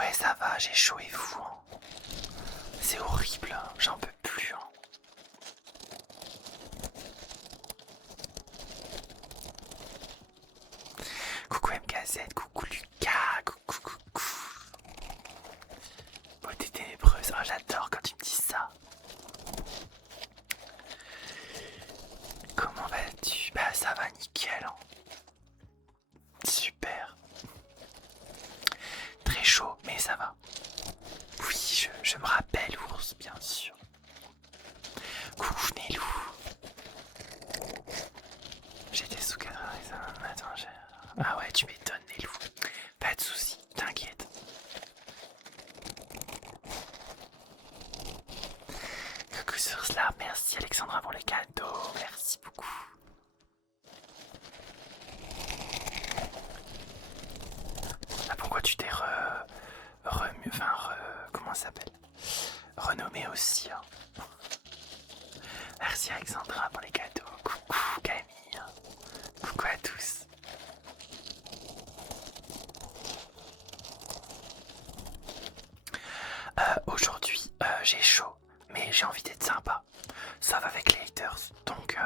Ouais, ça va, j'ai chaud et vous, hein. C'est horrible, hein. J'en peux plus, hein. Coucou MKZ, coucou Lucas, coucou, coucou. Beauté ténébreuse, oh, j'adore quand tu me dis ça. Comment vas-tu? Bah ça va nickel, hein. Super. Très chaud, mais ça va. Oui, je me rappelle, ours, bien sûr. Coucou Nélou. J'étais sous cadre. Attends, j'ai... Ah ouais, tu m'étonnes Nélou. Pas de soucis, t'inquiète. Coucou sur cela, merci Alexandra pour les cadeaux, merci beaucoup. Ah, pourquoi tu t'es comment ça s'appelle? Renommé aussi, hein. Merci Alexandra pour les cadeaux. Coucou Camille. Coucou à tous. Aujourd'hui, j'ai chaud, mais j'ai envie d'être sympa. Sauf avec les haters. Donc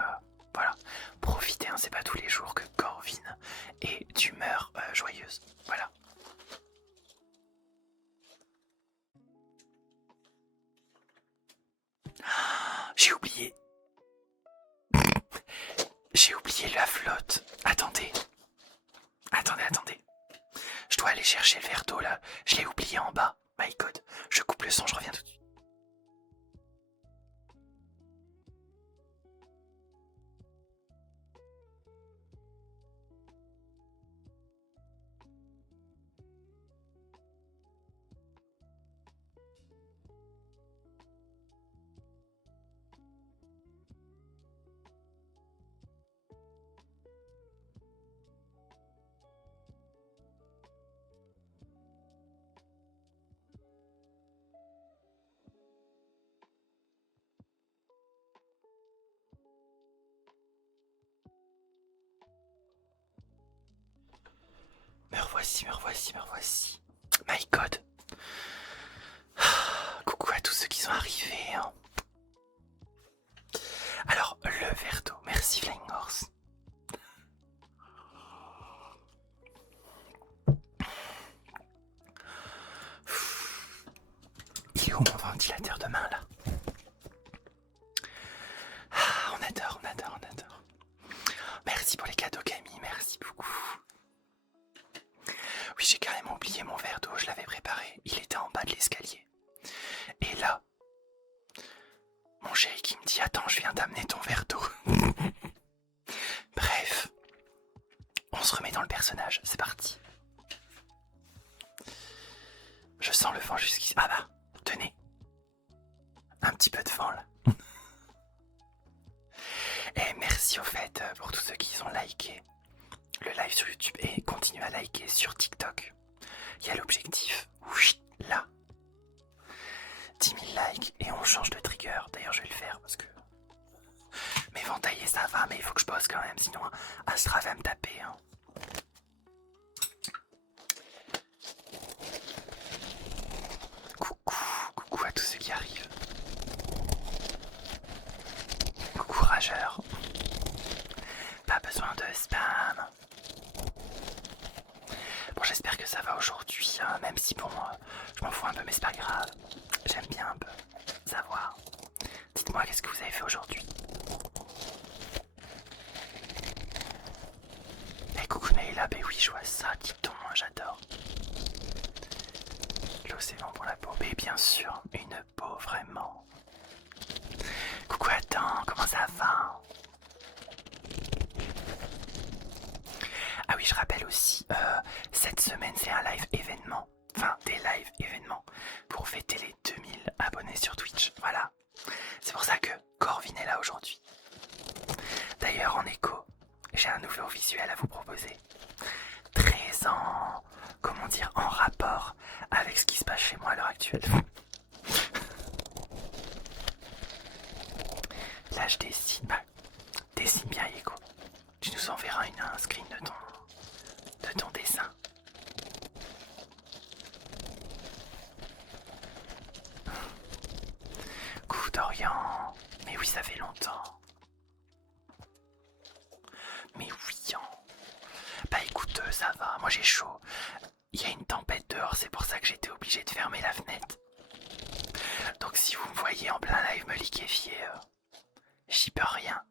voilà, profitez, hein, c'est pas tous les jours que Corvin est d'humeur joyeuse. Voilà. J'ai oublié. J'ai oublié la flotte. Attendez. Attendez. Je dois aller chercher le verre d'eau là. Je l'ai oublié en bas. My God. Je coupe le son, je reviens tout de suite. Me revoici. My God. Coucou à tous ceux qui sont arrivés, hein. Alors, le verre d'eau. Merci Flying Horse. Il est où mon ventilateur de main là? On adore. Merci pour les cadeaux Camille, merci beaucoup. Oui, j'ai carrément oublié mon verre d'eau, je l'avais préparé. Il était en bas de l'escalier. Et là, mon chéri qui me dit attends, je viens d'amener ton verre d'eau. Bref, on se remet dans le personnage, c'est parti. Je sens le vent jusqu'ici. Ah bah, tenez. Un petit peu de vent là. Et merci au fait pour tous ceux qui ont liké le live sur YouTube et continuez à liker sur TikTok. Il y a l'objectif, oui, là. 10 000 likes et on change de trigger. D'ailleurs je vais le faire parce que mes ventaillés ça va, mais il faut que je bosse quand même, sinon Astra va me taper, hein. Coucou à tous ceux qui arrivent. Coucou rageur. Pas besoin de spam. Bon, j'espère que ça va aujourd'hui, hein, même si bon, je m'en fous un peu, mais c'est pas grave. J'aime bien un peu savoir. Dites-moi, qu'est-ce que vous avez fait aujourd'hui? Et coucou Naïla, bah oui, je vois ça, dis-donc, j'adore. L'eau, c'est bon pour la peau, mais bien sûr, une peau vraiment. Coucou Adam, comment ça va? Ah oui, je rappelle aussi, cette semaine c'est un live événement, enfin des live événements pour fêter les 2000 abonnés sur Twitch, voilà. C'est pour ça que Corvin est là aujourd'hui. D'ailleurs en écho, j'ai un nouveau visuel à vous proposer, très en rapport avec ce qui se passe chez moi à l'heure actuelle. Là je dessine, dessine bien Yeko. Tu nous enverras un screen de ton dessin. oui, ça fait longtemps. Mais oui, hein. Bah écoute, ça va, moi j'ai chaud. Il y a une tempête dehors, c'est pour ça que j'étais obligé de fermer la fenêtre. Donc si vous me voyez en plein live me liquéfier, j'y peux rien.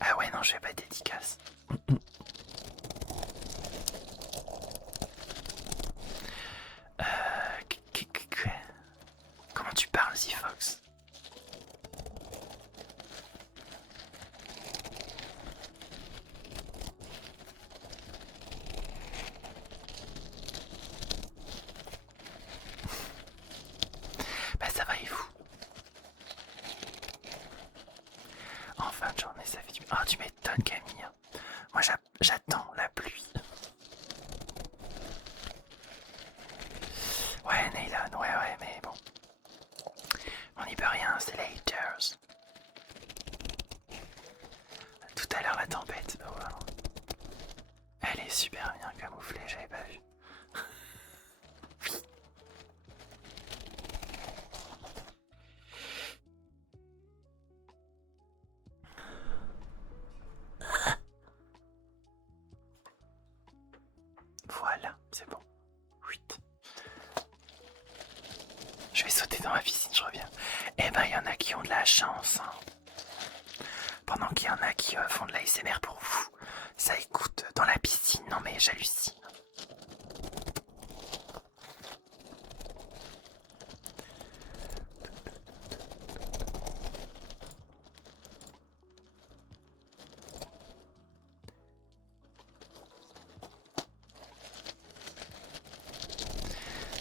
Ah ouais, non, je fais pas de dédicace. Comment tu parles, Zifox? Bah ça va et vous? En fin de journée, ça fait du... Ah, tu m'étonnes, Camille. Moi, j'attends la pluie. Ouais, Neylan, ouais, mais bon. On n'y peut rien, c'est les haters. Tout à l'heure, la tempête. Oh, wow. Elle est super bien camouflée, j'avais pas vu. Voilà, c'est bon. 8. Je vais sauter dans ma piscine, je reviens. Eh ben, il y en a qui ont de la chance. Hein. Pendant qu'il y en a qui font de l'ASMR pour vous. Ça écoute dans la piscine. Non mais j'hallucine.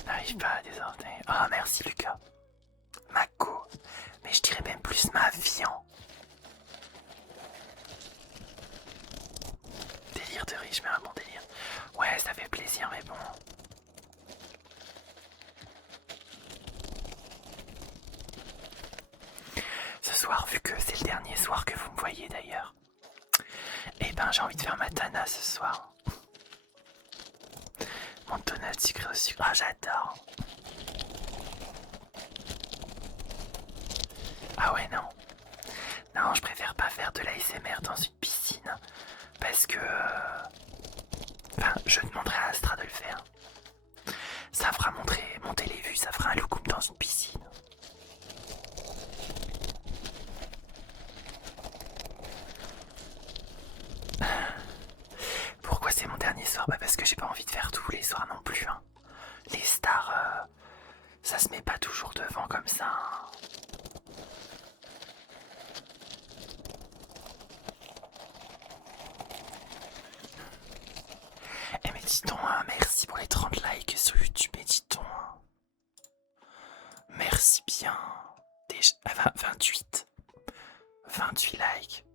N'arrive pas à désordonner. Ah, oh, merci Lucas. Mako. Mais je dirais même plus ma viande. Délire de riche, mais un bon délire. Ouais, ça fait plaisir, mais bon. Ce soir, vu que c'est le dernier soir que vous me voyez d'ailleurs, eh ben j'ai envie de faire ma tana ce soir. Mon donut sucré au sucre, ah j'adore. Ah ouais non. Non, je préfère pas faire de l'ASMR dans une piscine. Parce que... Enfin, je demanderai à Astra de le faire. Ça fera monter les vues, ça fera un loukoum dans une piscine. Pourquoi c'est mon dernier soir? Bah parce que j'ai pas envie de faire tous les soirs non plus. Hein. Les stars, ça se met pas toujours devant comme ça. Hein. Eh mais dis donc, hein, merci pour les 30 likes sur YouTube, mais dis donc. Hein. Merci bien. Déjà, 28. 28 likes.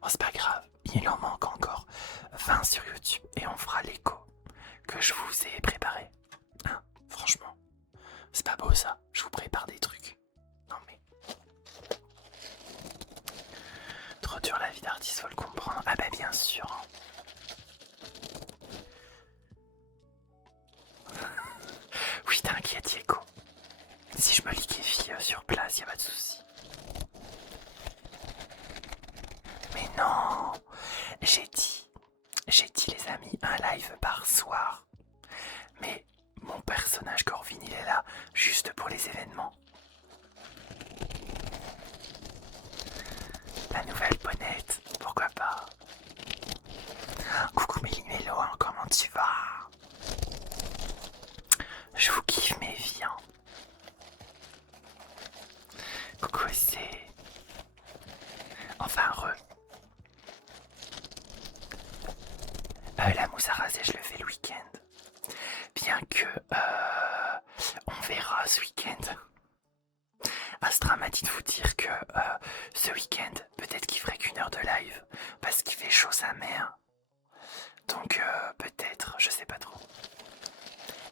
Bon, c'est pas grave, il en manque encore 20 sur YouTube et on fera l'écho que je vous ai préparé. Hein, franchement, c'est pas beau ça, je vous prépare des trucs. Non mais... Trop dur la vie d'artiste, faut le comprendre. Ah bah bien sûr. Oui, t'inquiète Yeko. Si je me liquéfie sur place, y a pas de souci. Mais non, j'ai dit les amis, un live par soir. Mais mon personnage Corvin, il est là juste pour les événements. La nouvelle bonnette, pourquoi pas. Coucou Mélimélo, hein, comment tu vas? Je vous kiffe mes vies. Hein. Coucou c'est... Enfin la mousse à raser, je le fais le week-end. Bien que... on verra ce week-end. Astra m'a dit de vous dire que ce week-end, peut-être qu'il ferait qu'une heure de live. Parce qu'il fait chaud sa mère. Donc peut-être, je sais pas trop.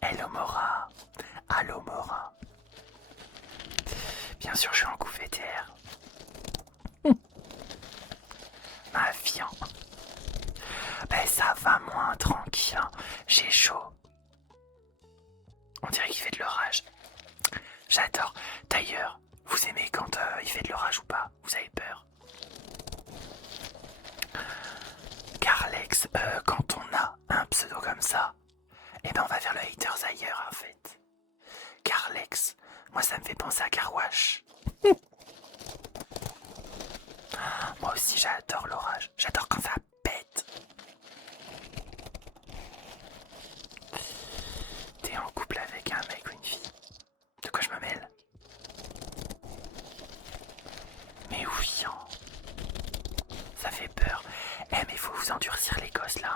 Hello Mora. Allo Mora. Bien sûr, je suis en VTR. Ma viande. Ben ça va moins tranquille. Hein. J'ai chaud. dirait qu'il fait de l'orage. J'adore. D'ailleurs, vous aimez quand il fait de l'orage ou pas? Vous avez peur? Carlex, quand on a un pseudo comme ça, eh ben on va vers le haters ailleurs en fait. Carlex, moi ça me fait penser à Carwash. Moi aussi j'adore l'orage, j'adore quand ça pète. T'es en couple avec un mec ou une fille? De quoi je me mêle? Mais oui, hein. Ça fait peur. Eh mais faut vous endurcir les gosses là.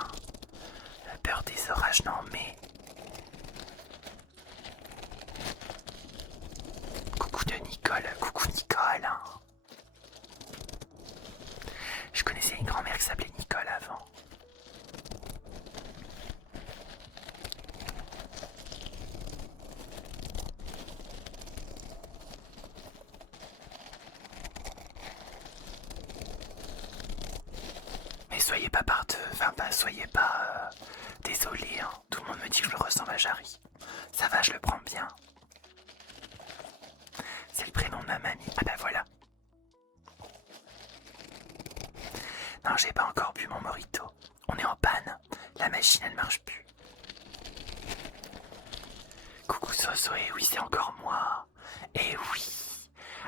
La peur des orages, non mais... Coucou de Nicole, coucou Nicole. Hein. Je connaissais une grand-mère qui s'appelait Nicole avant. Mais soyez pas soyez pas désolé, hein. Tout le monde me dit que je me ressemble à Jarry. Ça va, je le prends bien. C'est le prénom de ma mamie. Ah bah voilà. Non, j'ai pas encore bu mon mojito. On est en panne. La machine, elle marche plus. Coucou Soso, et oui, c'est encore moi. Et oui.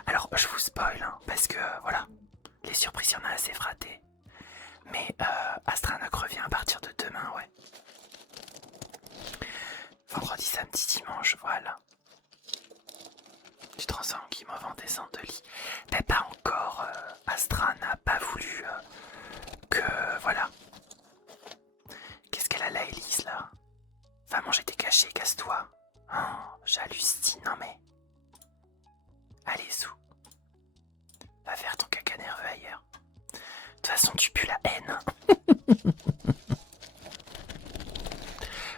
Alors, je vous spoil, hein, parce que, voilà, les surprises, il y en a assez fraté. Mais Astranok revient à partir de demain, ouais. Vendredi, samedi, dimanche, voilà. Tu te ressens guimauve en descente de lit. Mais pas encore. Astra n'a pas voulu que... Voilà. Qu'est-ce qu'elle a la Élise là? Va manger tes cachets, casse-toi. Oh, j'hallucine, non mais... Allez, Zou. Va faire ton caca nerveux ailleurs. De toute façon, tu pues la haine.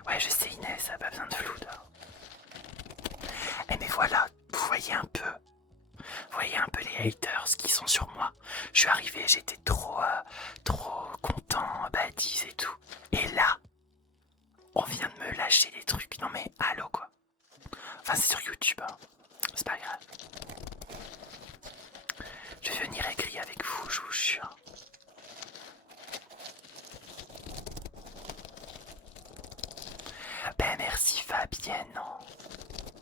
Ouais, je sais Inès, ça n'a pas besoin de flou. Eh mais voilà, vous voyez un peu. Vous voyez un peu les haters qui sont sur moi. Je suis arrivé, j'étais trop content, badise et tout. Et là, on vient de me lâcher des trucs. Non mais, allô quoi. Enfin, c'est sur YouTube, hein. C'est pas grave. Je vais venir écrire avec vous, je vous jure. Ben merci Fabienne, non.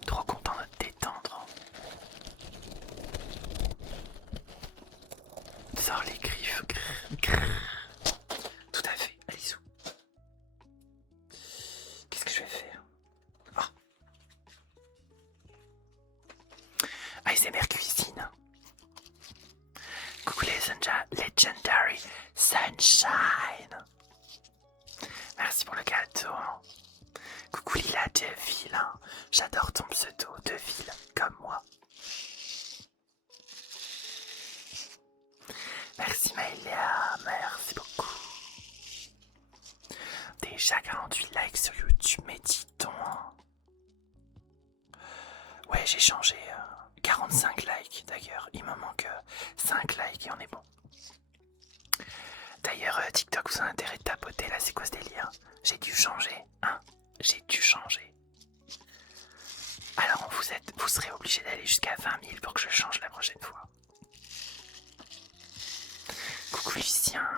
Trop content de te détendre. Sors les griffes. Tout à fait, allez-y. Qu'est-ce que je vais faire? Oh. ASMR cuisine. Coucou les Legendary Sunshine. Merci pour le gâteau. Coucou Lila Deville. J'adore ton pseudo, Deville, comme moi. Merci Maëlia, merci beaucoup. Déjà 48 likes sur YouTube, mais dis-donc. Ouais, j'ai changé 45 likes d'ailleurs. Il me manque 5 likes et on est bon. D'ailleurs, TikTok, vous en a intérêt de tapoter là, c'est quoi ce délire? J'ai dû changer, hein? J'ai dû changer. Alors vous serez obligé d'aller jusqu'à 20 000 pour que je change la prochaine fois. Coucou Lucien.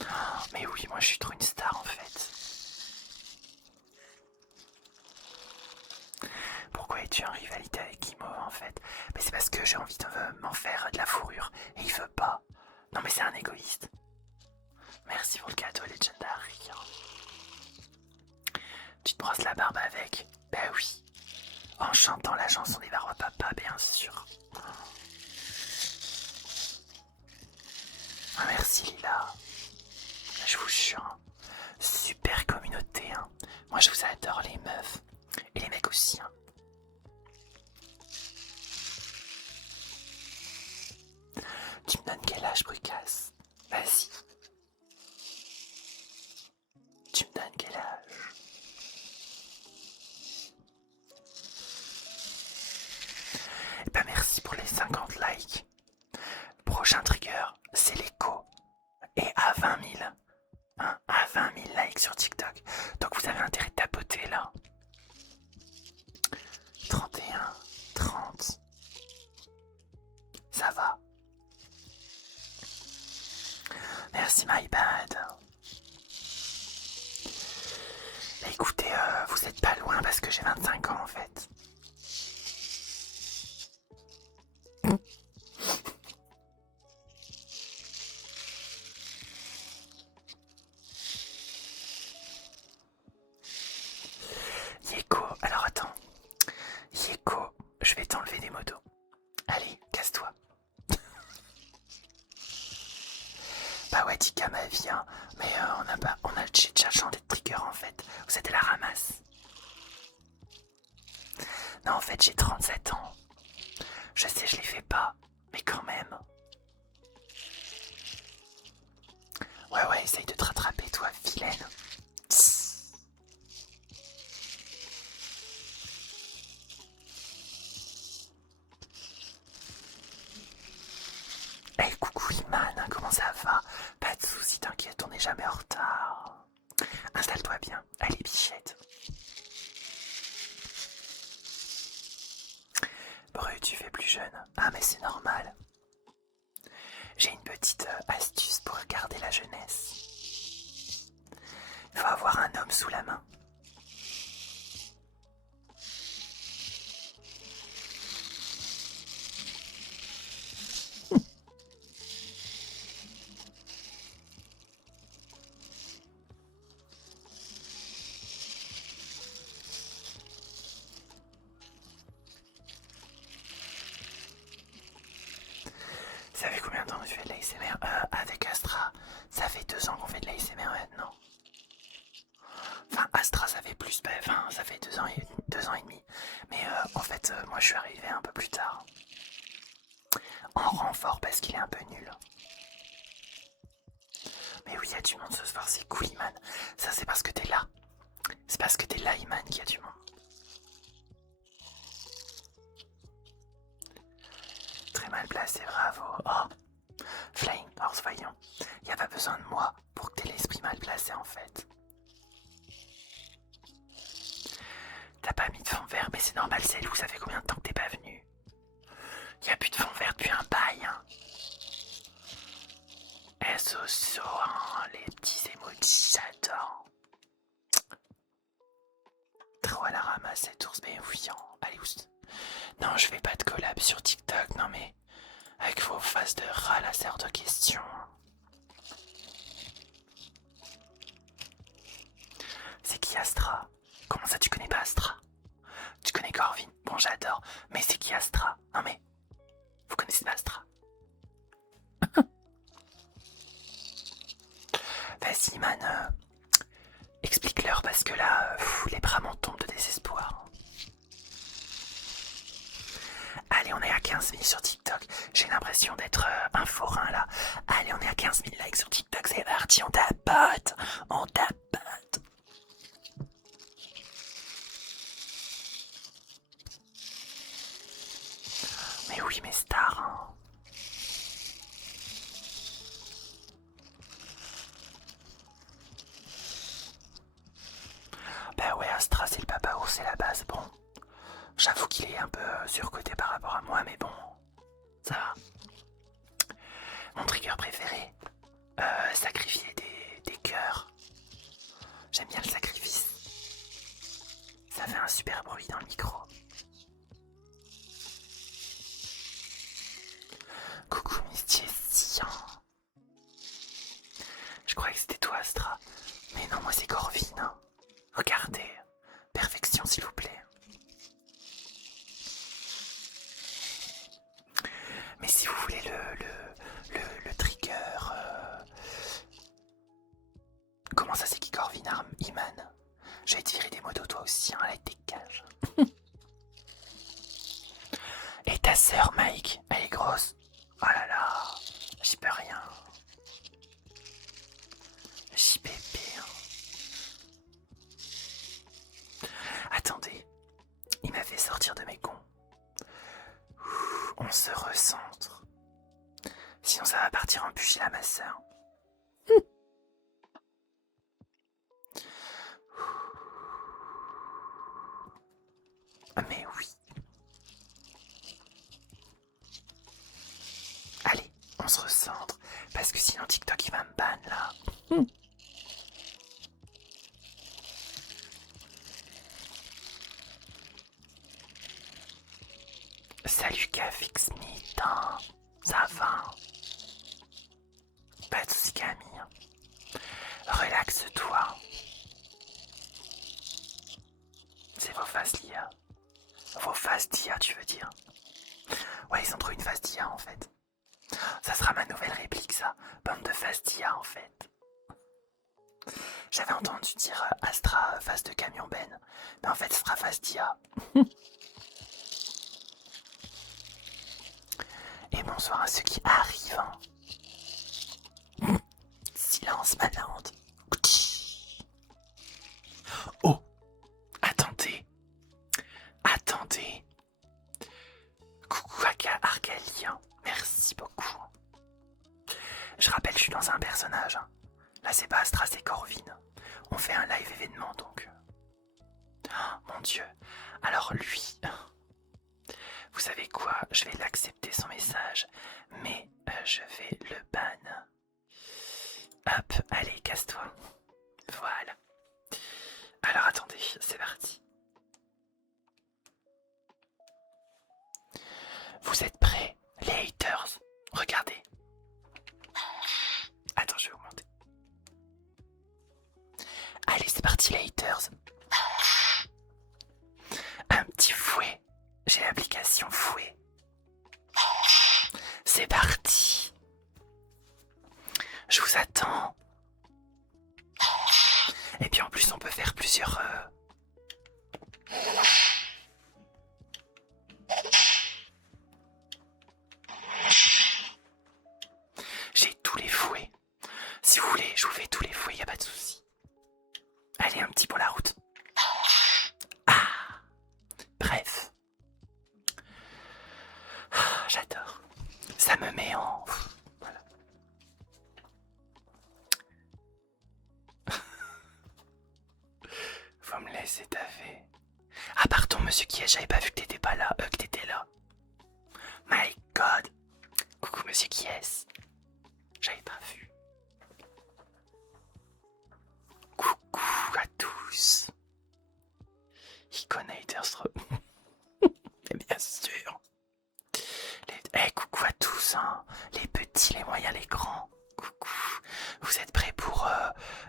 Oh, mais oui, moi je suis trop une star en fait. Pourquoi es-tu en rivalité avec Guimauve en fait? Mais c'est parce que j'ai envie de m'en faire de la fourrure et il veut pas. Non mais c'est un égoïste. Merci pour le cadeau Legendary. Tu te brosses la barbe avec? Ben oui. En chantant la chanson des Barba Papa, bien sûr. Ah, merci Lila. Je vous jure. Super communauté. Hein. Moi je vous adore les meufs. Et les mecs aussi. Hein. Tu me donnes quel âge, Brucasse? Vas-y. Tu me donnes quel âge? Eh ben merci pour les 50 likes. Prochain trigger, c'est l'écho. Et à 20 000. Hein, à 20 000 likes sur TikTok. Donc vous avez intérêt Merci my bad. Écoutez, vous êtes pas loin parce que j'ai 25 ans en fait. Yeko, alors attends. Yeko, je vais t'enlever des motos. Allez, casse-toi. Bah ouais, Tika ma vie, hein. Mais j'ai déjà chanté de trigger en fait. Vous êtes à la ramasse. Non, en fait, j'ai 37 ans. Je sais, je les fais pas, mais quand même. Ouais, essaye de te rattraper, toi, vilaine. Tss. Hey, coucou Iman, comment ça va? Pas de soucis, t'inquiète, on n'est jamais en retard. Installe-toi bien. Allez, bichette. Bru, tu fais plus jeune. Ah, mais c'est normal. J'ai une petite astuce pour garder la jeunesse. Il faut avoir un homme sous la main. Ça fait combien de temps que tu fais de l'ASMR avec Astra? Ça fait 2 ans qu'on fait de l'ASMR maintenant. Enfin, Astra, ça fait plus, enfin, ça fait 2 ans et demi. Mais en fait, moi, je suis arrivé un peu plus tard. En renfort parce qu'il est un peu nul. Mais oui, il y a du monde ce soir, c'est cool, Iman. Ça, c'est parce que t'es là. C'est parce que t'es là, Iman, qu'il y a du monde. Très mal placé, bravo. Oh, Flying Horse, voyons. Il n'y a pas besoin de moi pour que t'aies l'esprit mal placé, en fait. T'as pas mis de fond vert, mais c'est normal, c'est loup, ça fait combien de temps que t'es pas venu? Y a plus de fond vert depuis un bail, hein. SOSO, hein, les petits emojis, j'adore. Trop à la ramasse cet ours, mais oui, hein. Allez, oust. Non, je fais pas de collab sur TikTok, non mais... Avec vos faces de rat, là, c'est hors de question. C'est qui Astra? Comment ça, tu connais pas Astra? Tu connais Corvin? Bon, j'adore. Mais c'est qui Astra? Non mais... Vous connaissez pas Astra? Vas-y, man. Explique-leur parce que là, les bras m'en tombent de désespoir. Allez, on est à 15 000 sur TikTok. J'ai l'impression d'être un forain là. Allez, on est à 15 000 likes sur TikTok. C'est parti, on tapote. On tapote. Mais oui, mes stars. Hein. Bah ouais, Astra, c'est le papa ours, c'est la base. Bon, j'avoue qu'il est un peu surcoté par rapport à moi, mais bon, ça va. Mon trigger préféré, sacrifier des cœurs. J'aime bien le sacrifice. Ça fait un super bruit dans le micro. Coucou Misty Essian. Je croyais que c'était toi Astra. Mais non, moi c'est Corvin. Hein. Regardez. Perfection s'il vous plaît. Mais si vous voulez le trigger... Comment ça c'est qui Corvin Arm Iman? Je vais te virer des motos toi aussi, hein, avec tes cages. Et ta sœur Mike, elle est grosse. Oh là là, j'y peux rien. J'y bébé. Attendez, il m'a fait sortir de mes gonds. On se recentre. Sinon ça va partir en pugilat ma sœur. Mais oui. Allez, on se recentre. parce que sinon TikTok il va me ban là. Salut Cafix Mitin, ça va? Pas de soucis Camille. Relaxe-toi. C'est vos phases d'IA. Vos phases d'IA tu veux dire? Ouais ils ont trouvé une phase d'IA en fait. Ça sera ma nouvelle réplique ça. Bande de phase d'IA en fait. J'avais entendu dire Astra phase de camion Ben. Mais en fait ce sera phase d'IA. Et bonsoir à ceux qui arrivent. Silence ma lande. Oh, attendez. Attendez. Coucou Arcali, merci beaucoup. Je rappelle, je suis dans un personnage. Là, c'est pas Astra, c'est Corvin. On fait un live événement donc. Oh, mon dieu. Alors, lui. Vous savez quoi? Je vais l'accepter son message. Mais je vais le ban. Hop, allez, casse-toi. Voilà. Alors, attendez, c'est parti. Vous êtes prêts, les haters? Regardez. Attends, je vais augmenter. Allez, c'est parti, les haters. Un petit fouet. J'ai l'application fouet. C'est parti. Je vous attends. Et puis en plus, on peut faire plusieurs... J'ai tous les fouets. Si vous voulez, je vous fais tous les fouets, y a pas de souci. Allez, un petit pour la route. Ah, bref. J'adore. Ça me met en... Voilà. Faut me laisser taffer. Ah pardon, monsieur qui est, j'avais pas vu que t'étais pas là, que t'étais là. My God. Coucou monsieur qui est. J'avais pas vu. Coucou à tous. Iconators. Et bien sûr. Coucou à tous, hein. Les petits, les moyens, les grands. Coucou. Vous êtes prêts pour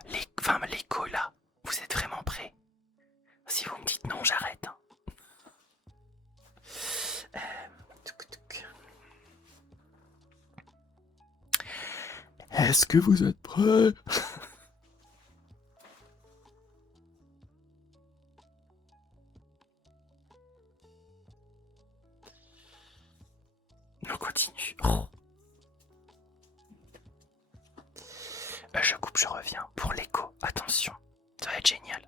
l'écho là? Vous êtes vraiment prêts? Si vous me dites non, j'arrête. Hein. Est-ce que vous êtes prêts? On continue. Oh. Je coupe, je reviens. Pour l'écho, attention, ça va être génial.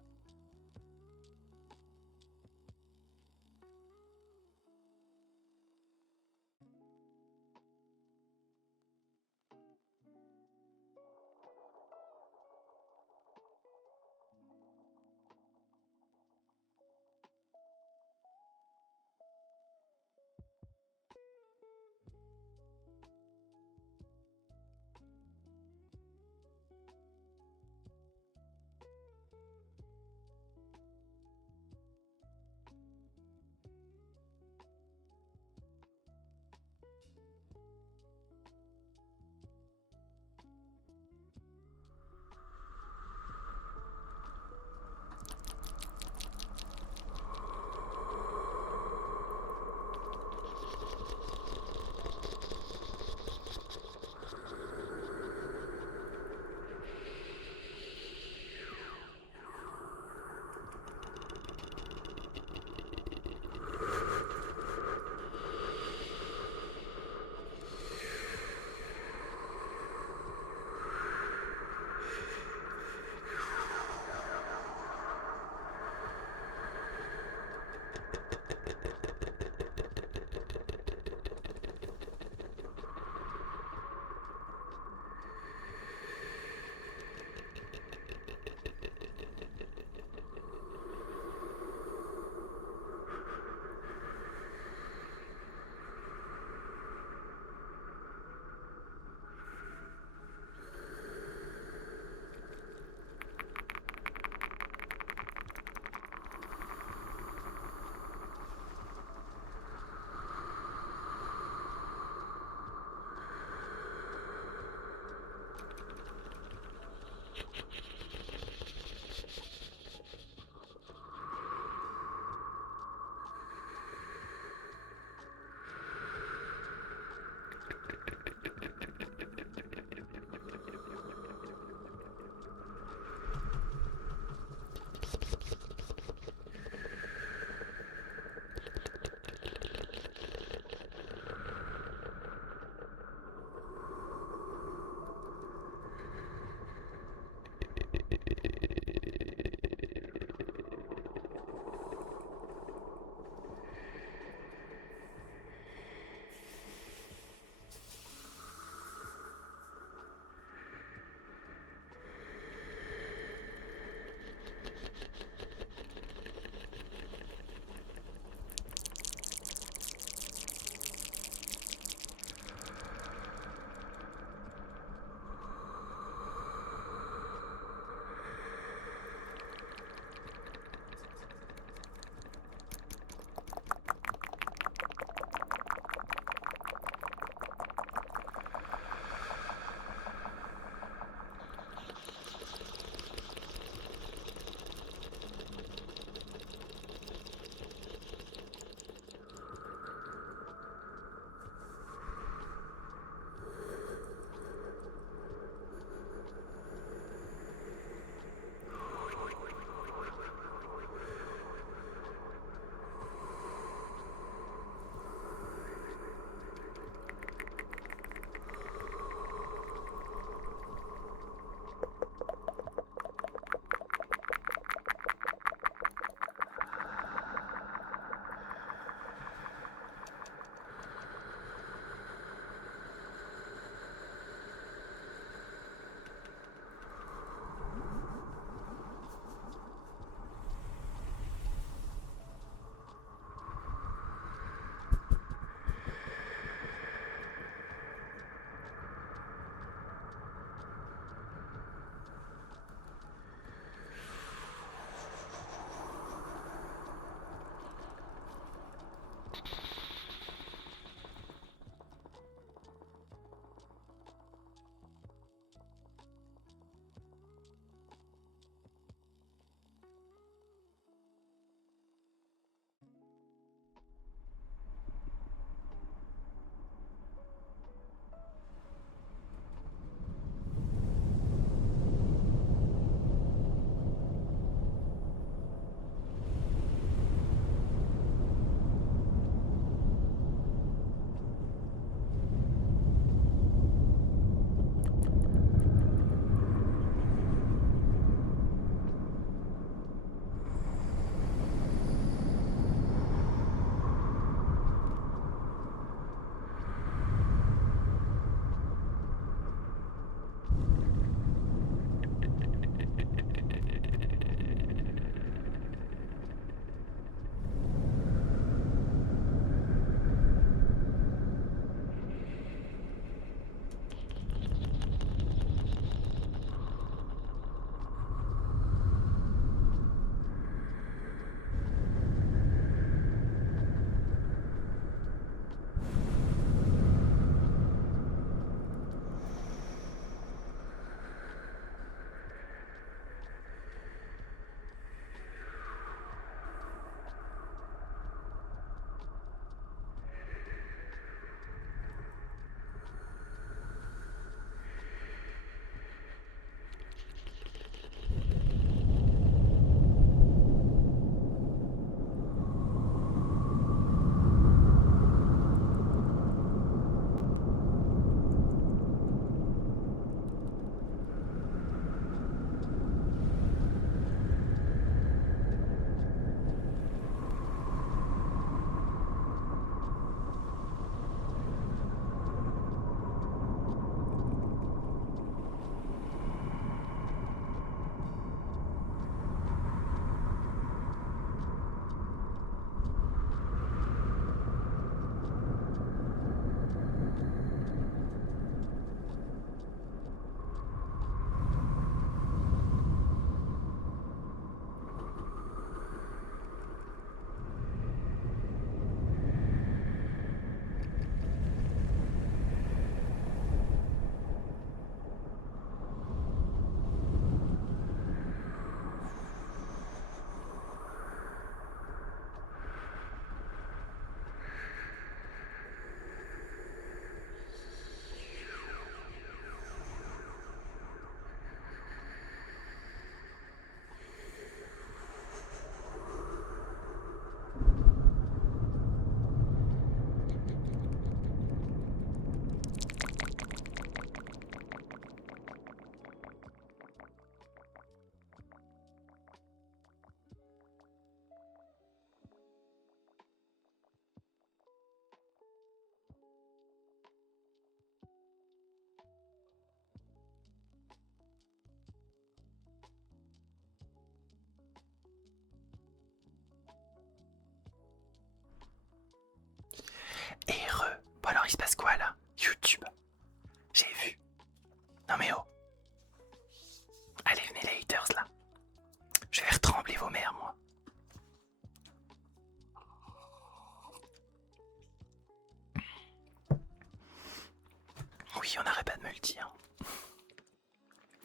oui, on n'arrête pas de me le dire.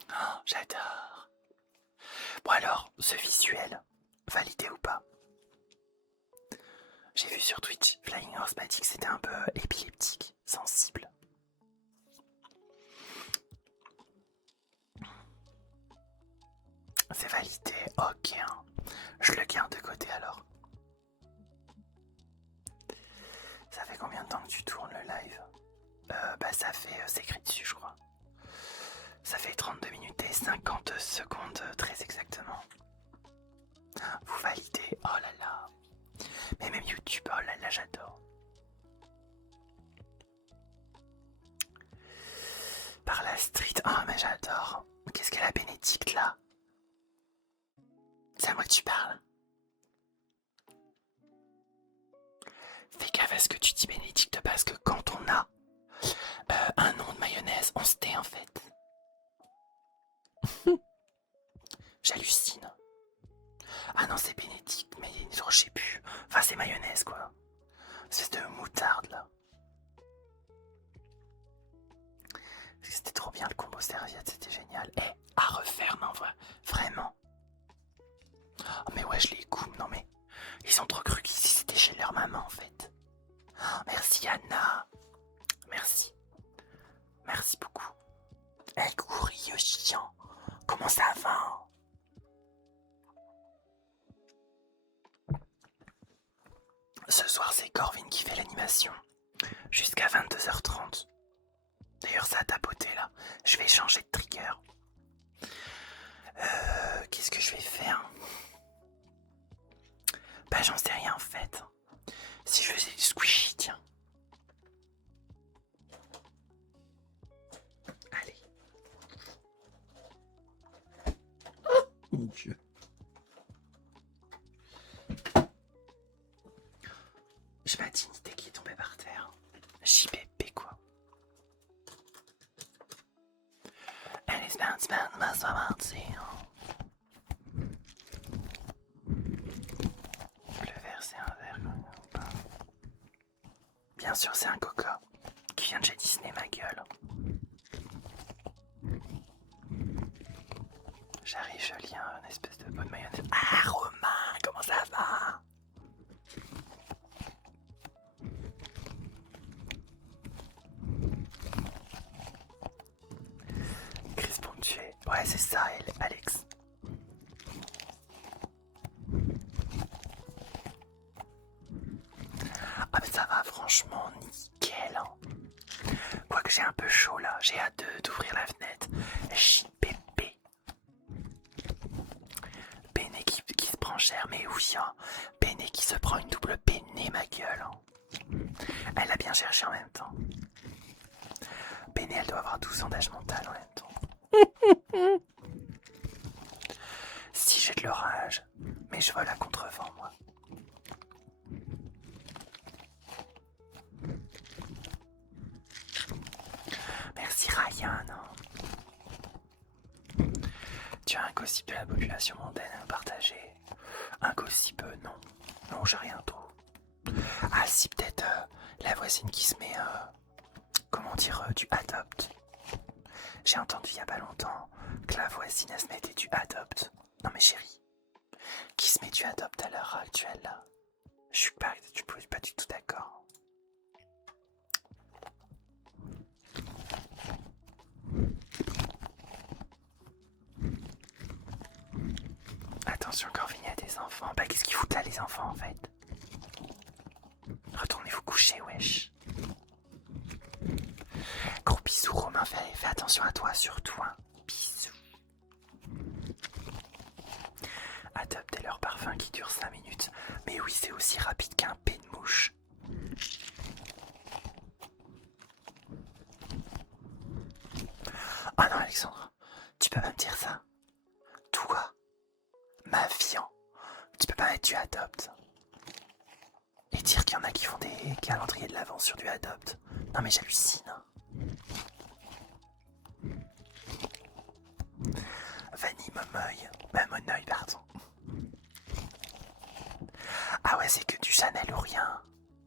Oh, j'adore. Bon alors, ce visuel, validé ou pas? J'ai vu sur Twitch, Flying Horse m'a dit que c'était un peu épileptique, sensible. C'est validé, ok. Je le garde de côté alors. Ça fait combien de temps que tu tournes le live? Bah ça fait, c'est écrit dessus je crois. Ça fait 32 minutes et 50 secondes très exactement. Vous validez, oh là là. Mais même YouTube, oh là là j'adore. Par la street, oh mais j'adore. Qu'est-ce qu'elle a Bénédicte là? C'est à moi que tu parles. Fais gaffe à ce que tu dis Bénédicte parce que quand on a un nom de mayonnaise, on se tait en fait. J'hallucine. Ah non c'est Bénédicte, mais je sais plus. Enfin c'est mayonnaise quoi. C'est de moutarde là. C'était trop bien le combo serviette, c'était génial. Eh, à refaire, non, vraiment. Oh, mais ouais, je les coupe, non mais. Ils ont trop cru qu'ici c'était chez leur maman en fait. Oh, merci Anna. Merci. Merci beaucoup. Eh, coucou Rio chiant. Comment ça va? Ce soir, c'est Corvin qui fait l'animation. Jusqu'à 22h30. D'ailleurs, ça a tapoté là. Je vais changer de trigger. Qu'est-ce que je vais faire? Bah, j'en sais rien en fait. Si je faisais du squishy, tiens. Allez. Oh mon Dieu. J'ai ma dignité qui est tombée par terre. JPP quoi. Elle est ma mentir. Le verre c'est un verre ou pas? Bien sûr c'est un coca qui vient de chez Disney ma gueule. J'arrive, je lis un espèce de pot de mayonnaise. Ah Romain, comment ça va? Chris ponctué. Ouais c'est ça Alex. Ah mais ça va franchement nickel. Quoique j'ai un peu chaud là, j'ai hâte d'ouvrir la fenêtre. JPP. Béné qui se prend cher, mais oui hein. Béné qui se prend une double Béné ma gueule. Elle a bien cherché en même temps. Béné elle doit avoir 12 ans d'âge mental en même temps. Si j'ai de l'orage, mais je vole à contre-vent moi. Merci Ryan. Tu as un gossip de la population mondaine à partager? Un gossip non. Non, j'ai rien trop. Ah si, peut-être la voisine qui se met, comment dire, du adopt. J'ai entendu il y a pas longtemps que la voisine elle se mettait du adopt. Non mais chérie, qui se met du adopt à l'heure actuelle là? Je suis pas du tout d'accord. Attention, Corvin, il y a des enfants. Bah qu'est-ce qu'ils foutent là les enfants en fait? Retournez vous coucher, wesh. Gros bisous Romain, fais attention à toi surtout hein. Bisous. Adoptez leur parfum qui dure 5 minutes. Mais oui, c'est aussi rapide qu'un pet de mouche. Oh non Alexandre, tu peux pas me dire ça? Toi, ma fian, tu peux pas mettre du adopt. Et dire qu'il y en a qui font des calendriers de l'avant sur du adopt. Non mais j'hallucine. Vanille Monoeil, pardon. Ah ouais, c'est que du Chanel ou rien.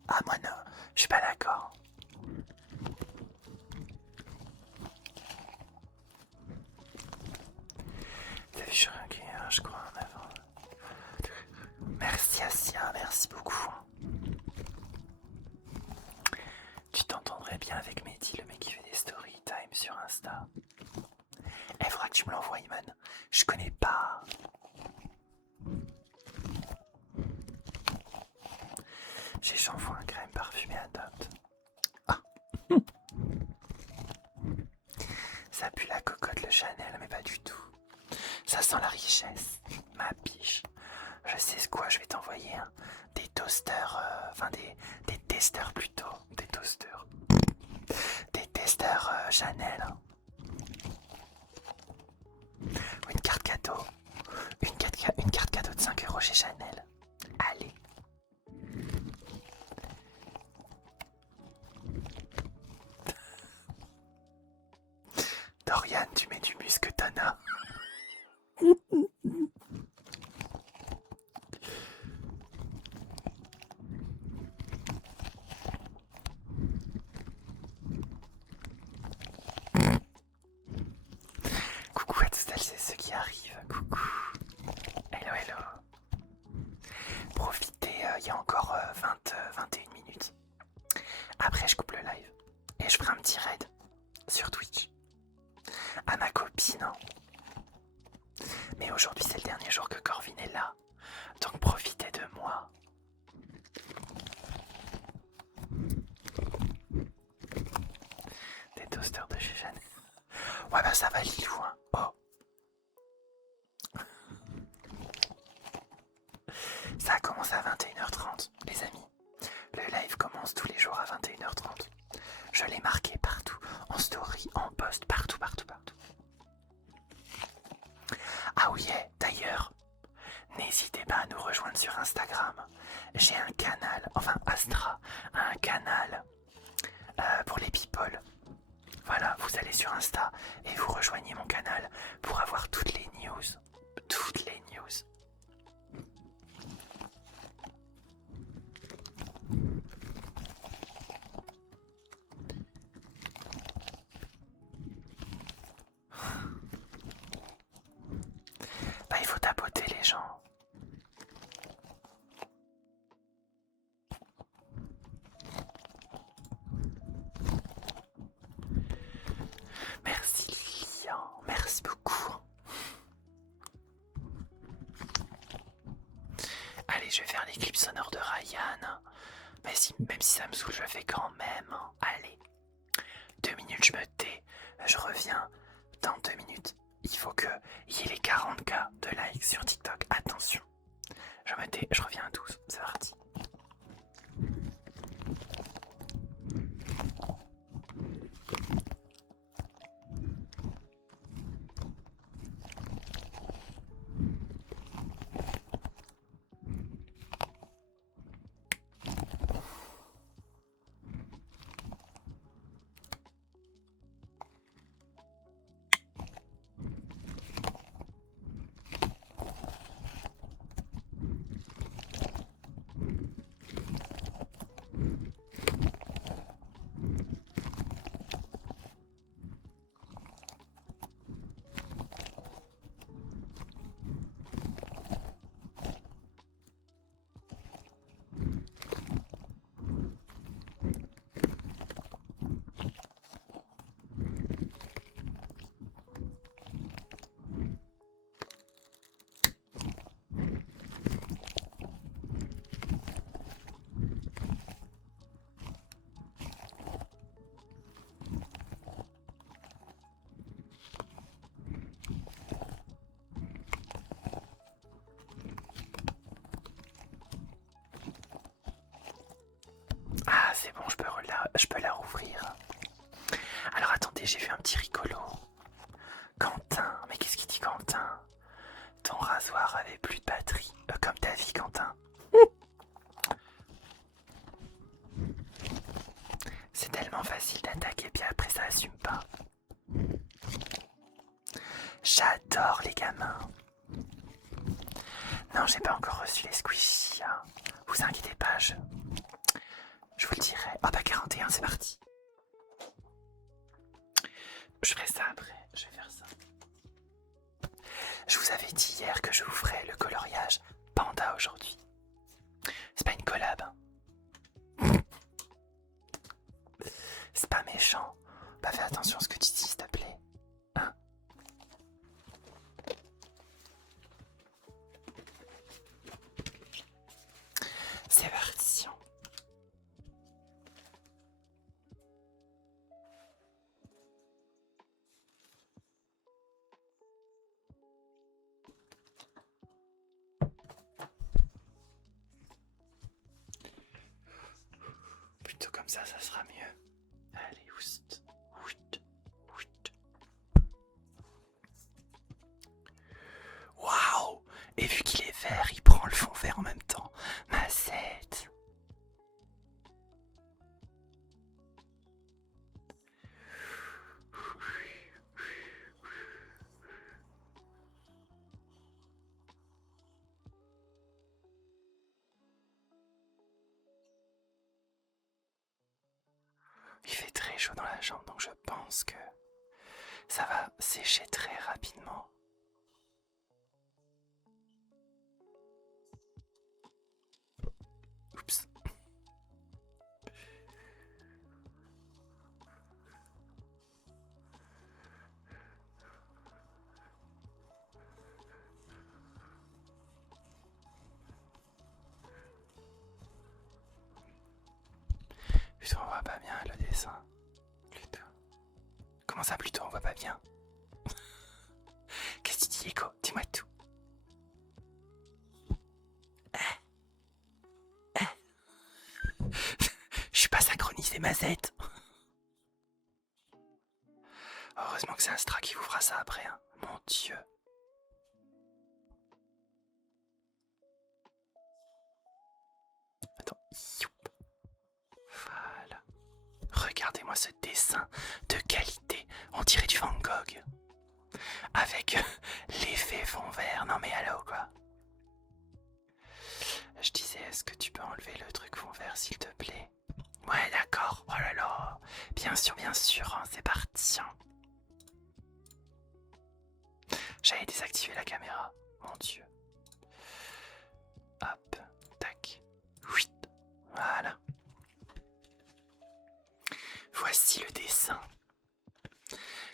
Ah moi non, je suis pas d'accord. Insta. Il faudra que tu me l'envoies, Iman. Je connais pas. J'ai shampoing, crème parfumée Adopt. Ah. Ça pue la cocotte le Chanel, mais pas du tout. Ça sent la richesse, ma biche. Je sais ce quoi je vais t'envoyer. Hein. Des toasters, des testeurs plutôt. Des toasters. Des testeurs Chanel. Hein. Une carte cadeau. Une carte cadeau de 5 € chez Chanel. Allez. Dorian, tu mets du muscle Tana. Coucou à toutes celles et ceux qui arrivent. Coucou. Hello, hello. Profitez, il y a encore 21 minutes. Après, je coupe le live. Et je ferai un petit raid sur Twitch. À ma copine. Hein. Mais aujourd'hui, c'est le dernier jour que Corvin est là. Donc profitez de moi. Des toasters de chez Chanel. Ouais, bah ça va, Lilou. Hein. Oh. Ça commence à 21h30, les amis. Le live commence tous les jours à 21h30. Je l'ai marqué partout, en story, en post, partout. Ah oui, d'ailleurs, n'hésitez pas à nous rejoindre sur Instagram. J'ai un canal, enfin Astra a un canal pour les people. Voilà, vous allez sur Insta et vous rejoignez mon canal pour avoir toutes les news. Toutes les news. Bah, il faut tapoter les gens. Merci Lilian, merci beaucoup. Allez, je vais faire les clips sonores de Ryan. Mais même si ça me saoule, je le fais quand même. Allez, 2 minutes, je me tais. Je reviens dans 2 minutes. Il faut qu'il y ait les 40K de likes sur TikTok. Attention. Je me tais, je reviens à 12. C'est parti. Ah, c'est bon, je peux la rouvrir. Alors attendez, j'ai vu un petit rigolo. Quentin, mais qu'est-ce qu'il dit Quentin? Ton rasoir avait plus de batterie, comme ta vie Quentin. C'est tellement facile d'attaquer, puis après ça assume pas. J'adore les gamins. Non, j'ai pas encore reçu les squishies. Hein. Vous inquiétez pas, je vous le dirai. Ah bah 41, c'est parti. Je ferai ça après, je vais faire ça. Je vous avais dit hier que je vous ferais le coloriage panda aujourd'hui. C'est pas une collab. Hein. C'est pas méchant. Bah fais attention à ce que tu dis s'il te plaît. Comme ça sera mieux. Allez, oust, oust, oust. Waouh! Et vu qu'il est vert, il prend le fond vert en même temps. Mazette! Il fait très chaud dans la chambre, donc je pense que ça va sécher très rapidement. Oups. Plutôt on voit pas bien le dessin. Plutôt. Comment ça plutôt on voit pas bien? Qu'est-ce que tu dis Echo? Dis-moi tout. Je suis pas synchronisé Mazette. Heureusement que c'est Astra qui vous fera ça après. Hein. Mon Dieu. Attends. Youp. Voilà. Regardez-moi ce dessin de qualité. On dirait du Van Gogh. Avec l'effet fond vert. Non mais allô quoi. Je disais, est-ce que tu peux enlever le truc fond vert s'il te plaît? Ouais d'accord. Oh là là. Bien sûr, hein, c'est parti. Hein. J'avais désactivé la caméra. Mon Dieu. Hop. Tac. Oui. Voilà. Voici le dessin.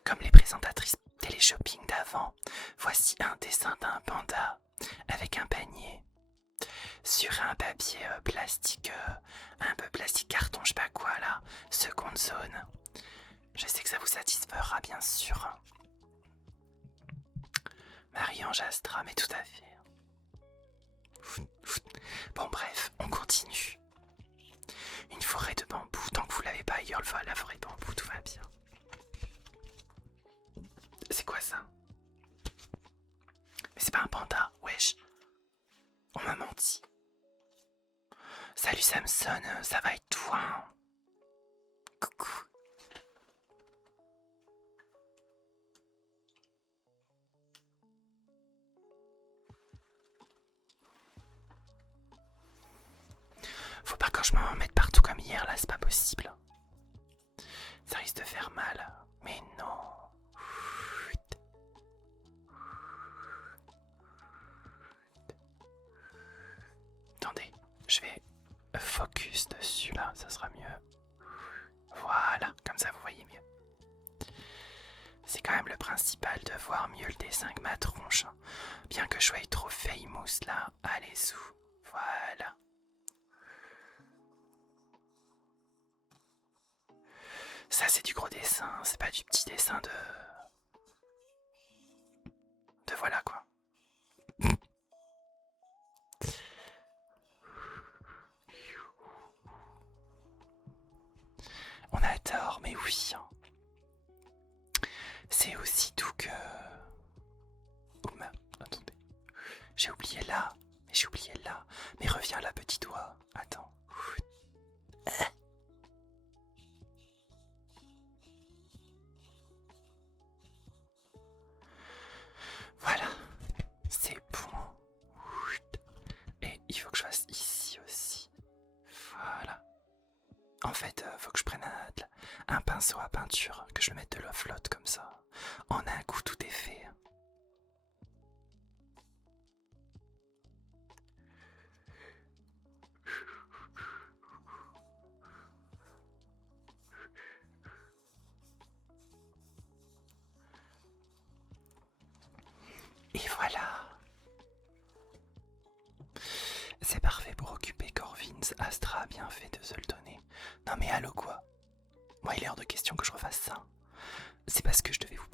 Comme les présentatrices téléshopping d'avant, voici un dessin d'un panda avec un panier sur un papier plastique, un peu plastique carton, je sais pas quoi là, seconde zone. Je sais que ça vous satisfera bien sûr. Marie-Ange Astra, mais tout à fait. Bon bref, on continue. Une forêt de bambou, tant que vous l'avez pas ailleurs, la forêt de bambou, tout va bien. C'est quoi ça? Mais c'est pas un panda, wesh. On m'a menti. Salut Samson, ça va et toi? Coucou. Faut pas que je m'en mette partout comme hier là, c'est pas possible. Ça risque de faire mal. Mais non. Attendez, je vais focus dessus là, ça sera mieux. Voilà, comme ça vous voyez mieux. C'est quand même le principal de voir mieux le dessin que ma tronche. Bien que je sois trop famous là, allez sous. Voilà. Ça c'est du gros dessin, c'est pas du petit dessin de voilà quoi. On adore, mais oui. C'est aussi doux que... Oh merde, attendez. J'ai oublié là, mais reviens là petit doigt. Attends. Voilà, c'est bon. Et il faut que je fasse ici aussi. Voilà. En fait, faut que je prenne un pinceau à peinture, que je le mette de l'eau flotte comme ça. En un coup, tout est fait. Et voilà. C'est parfait pour occuper Corvins. Astra a bien fait de se le donner. Non mais allô quoi? Moi il est hors de question que je refasse ça. C'est parce que je devais vous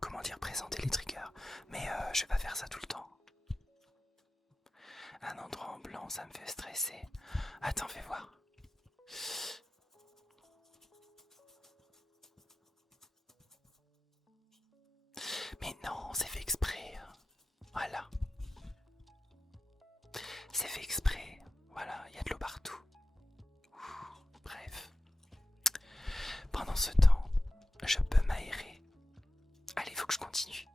comment dire, présenter les triggers. Mais je vais pas faire ça tout le temps. Un endroit en blanc, ça me fait stresser. Attends, fais voir. Mais non, c'est fait exprès. Voilà. C'est fait exprès. Voilà, il y a de l'eau partout. Bref. Pendant ce temps, je peux m'aérer. Allez, faut que je continue.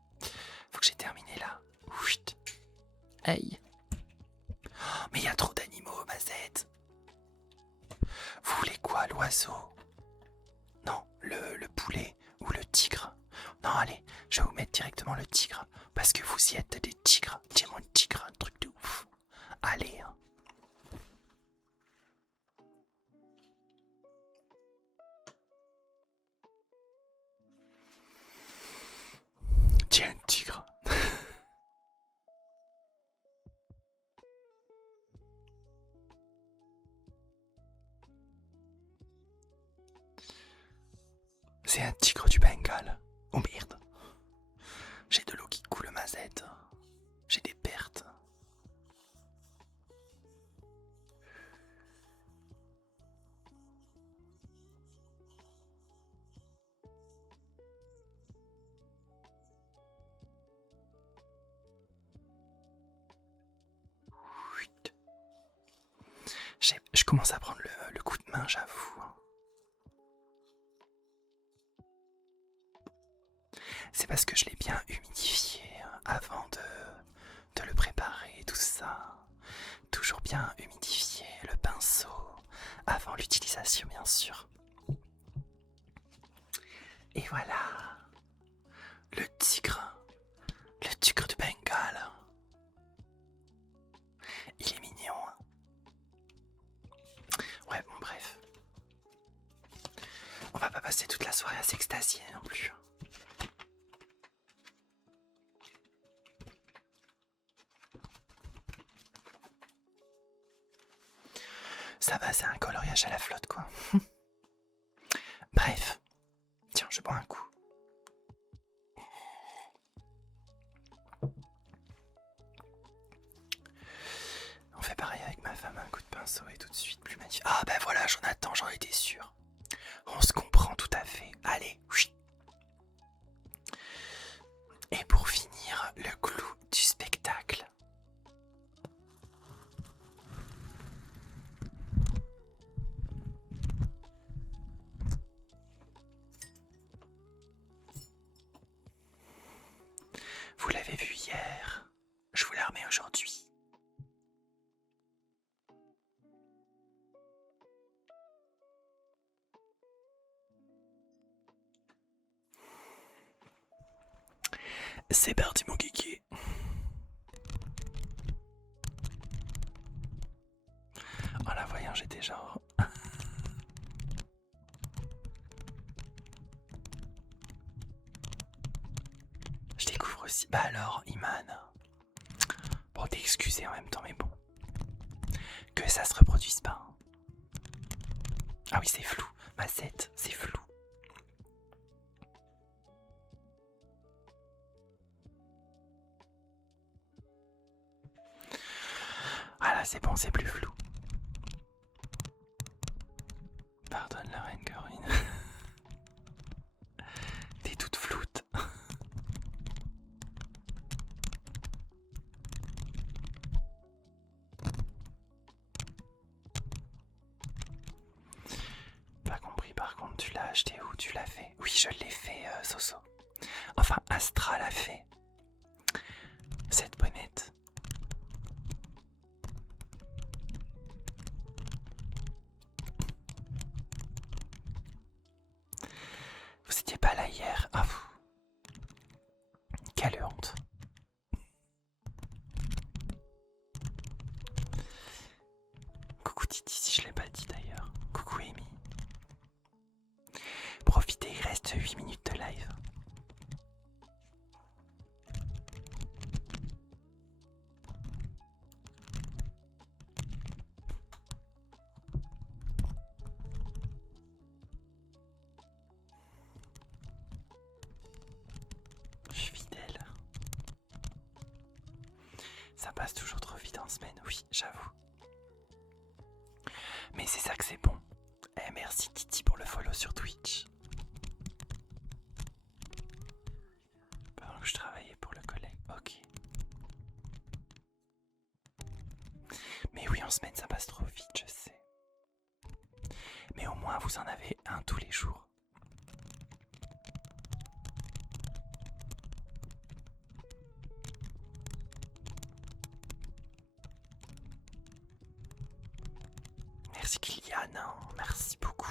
Faut que j'ai terminé là. Chut. Hey. Oh, mais il y a trop d'animaux, Mazette. Vous voulez quoi, l'oiseau? Non, le poulet ou le tigre? Non, allez, je vais vous mettre directement le tigre. Parce que vous y êtes des tigres. Tiens, mon tigre, un truc de ouf. Allez, hein. Tiens, un tigre. C'est un tigre du Bengale. Oh merde. J'ai de l'eau qui coule, Mazette. J'ai des pertes. Je commence à prendre le coup de main, j'avoue. C'est parce que je l'ai bien humidifié avant de le préparer, tout ça. Toujours bien humidifier le pinceau avant l'utilisation, bien sûr. Et voilà, le tigre du Bengale. Il est mignon. Ouais, bon, bref. On va pas passer toute la soirée à s'extasier non plus. Ça va, c'est un coloriage à la flotte, quoi. Bref. Tiens, je bois un coup. On fait pareil avec ma femme, un coup de pinceau et tout de suite plus magnifique. Ah ben voilà, Jonathan, j'en étais sûr. On se comprend tout à fait. Allez, oui. Et pour finir, le clou du spectacle. Vous l'avez vu hier, je vous la remets aujourd'hui. C'est parti mon kiki. En la voyant, j'étais genre... Je découvre aussi... Bah alors, Iman... Bon, t'es excusé en même temps, mais bon. Que ça se reproduise pas. Ah oui, c'est flou. Mazette, c'est flou. Ah là, c'est bon, c'est plus flou. Pardonne la reine Corinne. T'es toute floute. Pas compris, par contre, tu l'as acheté où? Tu l'as fait? Oui, je l'ai fait, Soso. Enfin, Astra l'a fait. Cette bonnette. Vous étiez pas là hier? Ah, quelle honte. Coucou Titi, si je l'ai pas dit d'ailleurs. Coucou Amy. Profitez, il reste 8 minutes de live. Je suis fidèle. Ça passe toujours trop vite en semaine, oui, j'avoue. Mais c'est ça que c'est bon. Merci Titi pour le follow sur Twitch. Pendant que je travaillais pour le collègue. Ok. Mais oui, en semaine, ça passe trop vite, je sais. Mais au moins, vous en avez un tous les jours. Merci Kylian, merci beaucoup.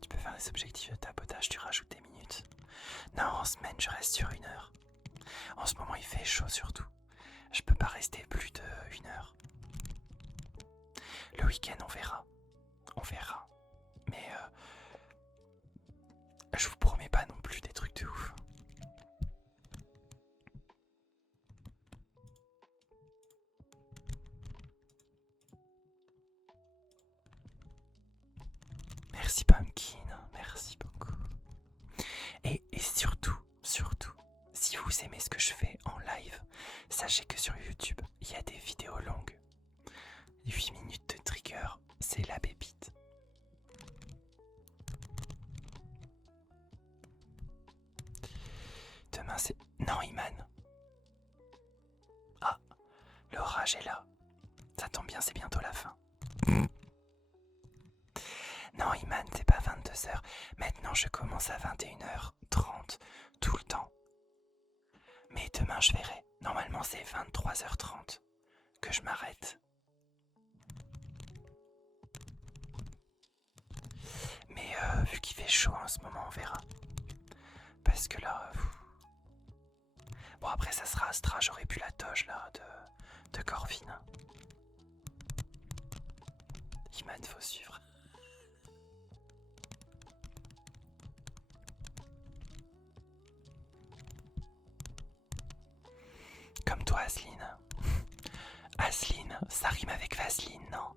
Tu peux faire des objectifs de tapotage, tu rajoutes des minutes. Non, en semaine, je reste sur 1 heure. En ce moment, il fait chaud surtout. Je peux pas rester plus de 1 heure. Le week-end, on verra. On verra. Mais je vous promets pas non plus des trucs de ouf. Merci Pumpkin, merci beaucoup. Et surtout, si vous aimez ce que je fais en live, sachez que sur YouTube, il y a des vidéos longues. 8 minutes de trigger, c'est la pépite. Demain c'est... Non Iman. Ah, l'orage est là. Ça tombe bien, c'est bientôt la fin. Non Iman, c'est pas 22h. Maintenant je commence à 21h30 tout le temps. Mais demain je verrai. Normalement c'est 23h30 que je m'arrête. Mais vu qu'il fait chaud en ce moment, on verra. Parce que là... Bon après ça sera Astra, j'aurais pu la toge là de Corvine. Iman, faut suivre. Comme toi Asline. Asline, ça rime avec Vaseline, non?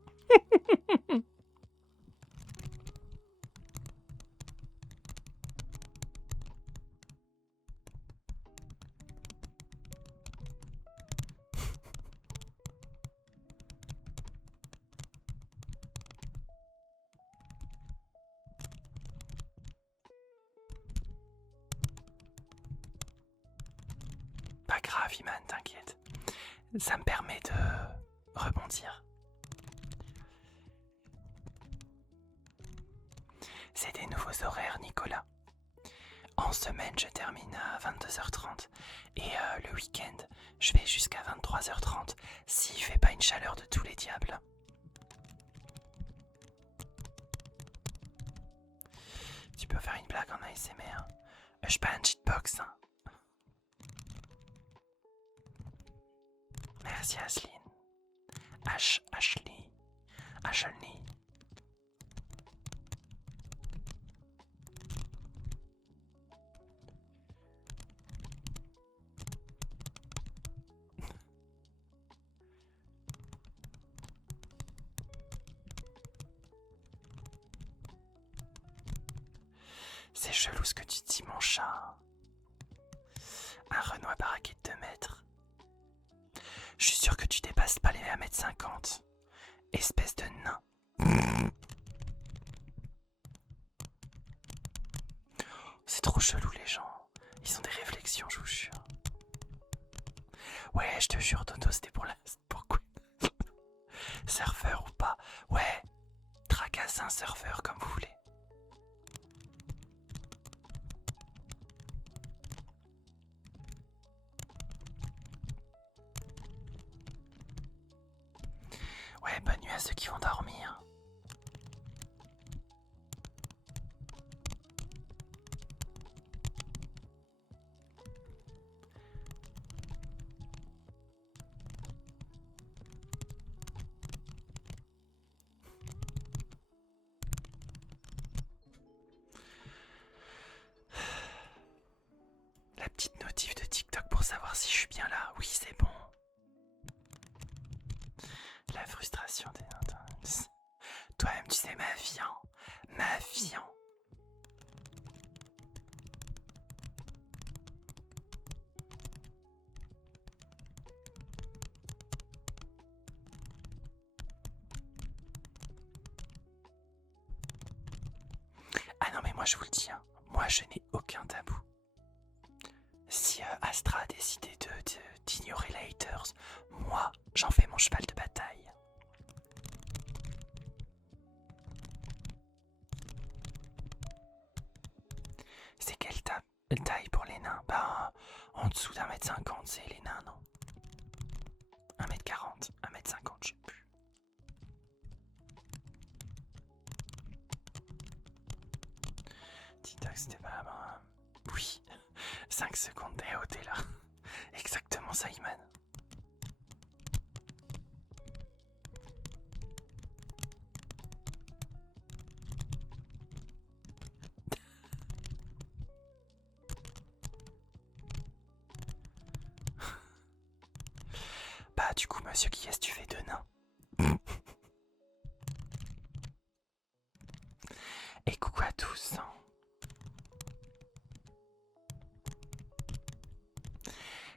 Pas grave Iman, t'inquiète. Ça me permet de rebondir. C'est des nouveaux horaires, Nicolas. En semaine, je termine à 22h30 et le week-end, je vais jusqu'à 23h30 s'il fait pas une chaleur de tous les diables. Tu peux faire une blague en ASMR. Je suis pas un cheatbox. Hein. Merci Asline. Ashley. C'est chelou ce que tu dis, mon chat. Un Renoir baraqué de 2 mètres. Je suis sûr que tu dépasses pas les 1m50. Espèce de nain. C'est trop chelou les gens. Ils ont des réflexions, je vous jure. Ouais, je te jure, Dodo, c'était pour la... Pourquoi? Surfeur ou pas? Ouais, tracasse un surfeur comme vous voulez. Ouais, bonne nuit à ceux qui vont dormir. La petite notif de TikTok pour savoir si je suis bien là. Oui, c'est bon. La frustration des... Toi-même, tu sais ma vie, hein. Ma vie, hein. moi je vous le dis, hein, moi je n'ai aucun tabou. Si Astra a décidé d'ignorer les haters, moi j'en fais mon cheval de bataille. C'est quelle taille pour les nains? Bah, en dessous d'1m50, c'est les nains, non? 1m40, 1m50, je sais plus. TikTok, c'était pas bon. Oui, 5 secondes d'AOT là. Exactement ça, Iman. Bah du coup monsieur qui est-ce que tu fais de nain? Et coucou à tous.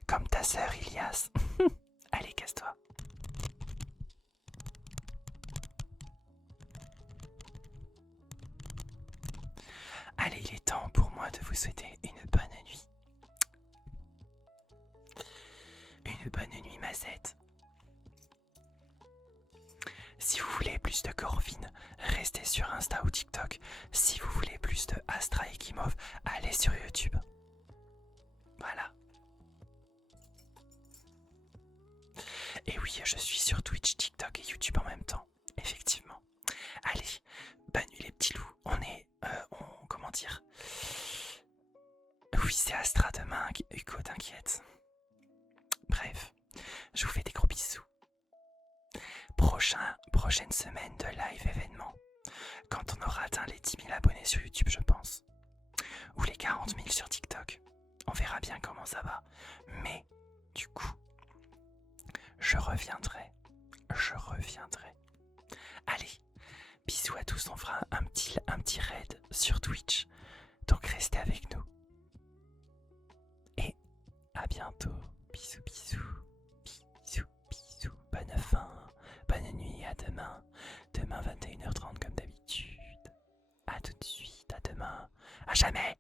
Comme ta sœur Ilias. Allez casse-toi. Allez, il est temps pour moi de vous souhaiter une bonne nuit. Une bonne nuit Mazette. Si vous voulez plus de Corvin, restez sur Insta ou TikTok. Si vous voulez plus de Astra et Kimov, allez sur YouTube. Voilà. Et oui, je suis sur Twitch, TikTok et YouTube en même temps. Effectivement. Allez, bonne nuit les petits loups. On est... comment dire? Oui, c'est Astra demain, Hugo, t'inquiète. Bref, je vous fais des gros bisous. Prochaine semaine de live événement. Quand on aura atteint les 10 000 abonnés sur YouTube, je pense. Ou les 40 000 sur TikTok. On verra bien comment ça va. Mais, du coup, je reviendrai. Allez, bisous à tous. On fera un petit raid sur Twitch. Donc restez avec nous. Et à bientôt. Bisous, bisous. Bisous, bisous. Bonne fin. Bonne nuit, à demain. Demain 21h30 comme d'habitude. À tout de suite, à demain. À jamais.